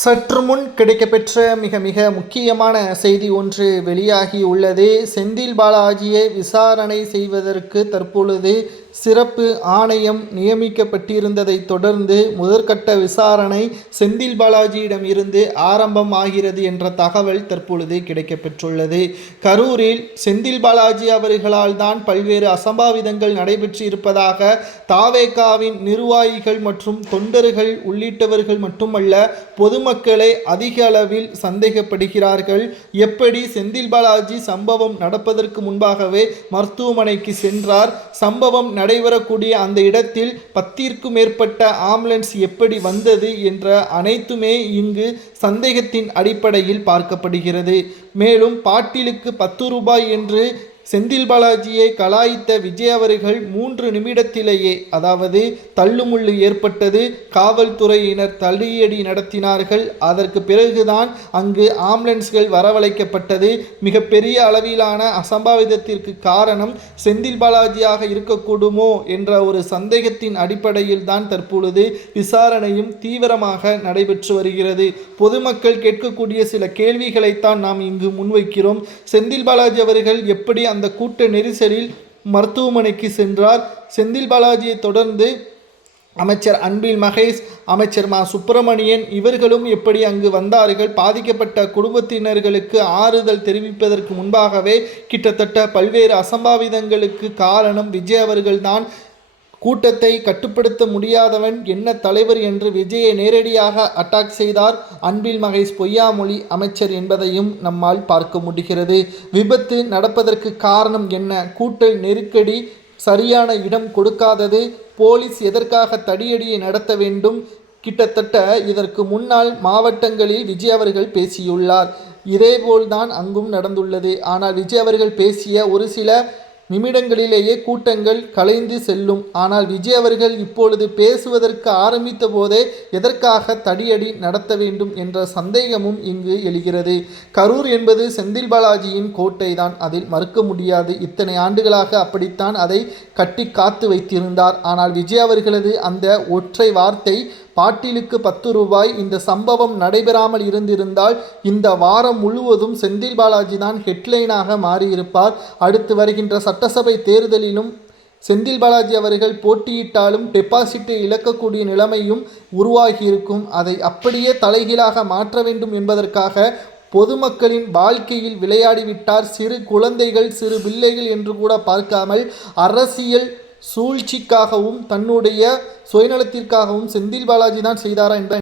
சற்று முன் கிடைக்கப்பெற்ற மிக மிக முக்கியமான செய்தி ஒன்று வெளியாகி உள்ளது. செந்தில் பாலாஜியை விசாரணை செய்வதற்கு தற்பொழுது சிறப்பு ஆணையம் நியமிக்கப்பட்டிருந்ததை தொடர்ந்து முதற்கட்ட விசாரணை செந்தில் பாலாஜியிடம் இருந்து ஆரம்பம் ஆகிறது என்ற தகவல் தற்பொழுது கிடைக்கப்பெற்றுள்ளது. கரூரில் செந்தில் பாலாஜி அவர்களால் தான் பல்வேறு அசம்பாவிதங்கள் நடைபெற்று இருப்பதாக தாவேகாவின் நிர்வாகிகள் மற்றும் தொண்டர்கள் உள்ளிட்டவர்கள் மட்டுமல்ல பொதுமக்களை அதிக அளவில் சந்தேகப்படுகிறார்கள். எப்படி செந்தில் பாலாஜி சம்பவம் நடப்பதற்கு முன்பாகவே மருத்துவமனைக்கு சென்றார், சம்பவம் நடைபெறக்கூடிய அந்த இடத்தில் 10ற்கும் மேற்பட்ட ஆம்புலன்ஸ் எப்படி வந்தது என்ற அனைத்துமே இங்கு சந்தேகத்தின் அடிப்படையில் பார்க்கப்படுகிறது. மேலும் பாட்டிலுக்கு 10 ரூபாய் என்று செந்தில் பாலாஜியை கலாய்த்த விஜய் அவர்கள் 3 நிமிடத்திலேயே, அதாவது தள்ளுமுள்ளு ஏற்பட்டது. காவல்துறையினர் தடியடி நடத்தினார்கள். அதற்கு பிறகுதான் அங்கு ஆம்புலன்ஸ்கள் வரவழைக்கப்பட்டது. மிகப்பெரிய அளவிலான அசம்பாவிதத்திற்கு காரணம் செந்தில் பாலாஜியாக இருக்கக்கூடுமோ என்ற ஒரு சந்தேகத்தின் அடிப்படையில் தான் தற்பொழுது விசாரணையும் தீவிரமாக நடைபெற்று வருகிறது. பொதுமக்கள் கேட்கக்கூடிய சில கேள்விகளைத்தான் நாம் இங்கு முன்வைக்கிறோம். செந்தில் பாலாஜி அவர்கள் எப்படி அந்த கூட்ட நெரிசலில் மருத்துவமனைக்கு சென்றார்? செந்தில் பாலாஜியை தொடர்ந்து அமைச்சர் அன்பில் மகேஷ், அமைச்சர் மா சுப்பிரமணியன் இவர்களும் எப்படி அங்கு வந்தார்கள்? பாதிக்கப்பட்ட குடும்பத்தினர்களுக்கு ஆறுதல் தெரிவிப்பதற்கு முன்பாகவே கிட்டத்தட்ட பல்வேறு அசம்பாவிதங்களுக்கு காரணம் விஜய் அவர்கள்தான். கூட்டத்தை கட்டுப்படுத்த முடியாதவன் என்ன தலைவர் என்று விஜயை நேரடியாக அட்டாக் செய்தார் அன்பில் மகேஷ் பொய்யாமொழி அமைச்சர் என்பதையும் நம்மால் பார்க்க முடிகிறது. விபத்து நடப்பதற்கு காரணம் என்ன? கூட்ட நெருக்கடி, சரியான இடம் கொடுக்காதது, போலீஸ் எதற்காக தடியடியை நடத்த வேண்டும்? கிட்டத்தட்ட இதற்கு முன்னால் மாவட்டங்களில் விஜய் அவர்கள் பேசியுள்ளார். இதேபோல்தான் அங்கும் நடந்துள்ளது. ஆனால் விஜய் அவர்கள் பேசிய ஒரு சில நிமிடங்களிலேயே கூட்டங்கள் கலைந்து செல்லும். ஆனால் விஜய் அவர்கள் இப்பொழுது பேசுவதற்கு ஆரம்பித்த போதே எதற்காக தடியடி நடத்த வேண்டும் என்ற சந்தேகமும் இங்கு எழுகிறது. கரூர் என்பது செந்தில் பாலாஜியின் கோட்டை தான், அதில் மறுக்க முடியாது. இத்தனை ஆண்டுகளாக அப்படித்தான் அதை கட்டி காத்து வைத்திருந்தார். ஆனால் விஜய் அவர்களது அந்த ஒற்றை வார்த்தை பாட்டிலுக்கு 10 ரூபாய், இந்த சம்பவம் நடைபெறாமல் இருந்திருந்தால் இந்த வாரம் முழுவதும் செந்தில் பாலாஜி தான் ஹெட்லைனாக மாறியிருப்பார். அடுத்து வருகின்ற சட்டசபை தேர்தலிலும் செந்தில் பாலாஜி அவர்கள் போட்டியிட்டாலும் டெபாசிட்டை இழக்கக்கூடிய நிலைமையும் உருவாகியிருக்கும். அதை அப்படியே தலைகீழாக மாற்ற வேண்டும் என்பதற்காக பொதுமக்களின் வாழ்க்கையில் விளையாடிவிட்டார். சிறு குழந்தைகள், சிறு பிள்ளைகள் என்று கூட பார்க்காமல் அரசியல் சூழ்ச்சிக்காகவும் தன்னுடைய சுயநலத்திற்காகவும் செந்தில் பாலாஜி தான் செய்தாரா என்ற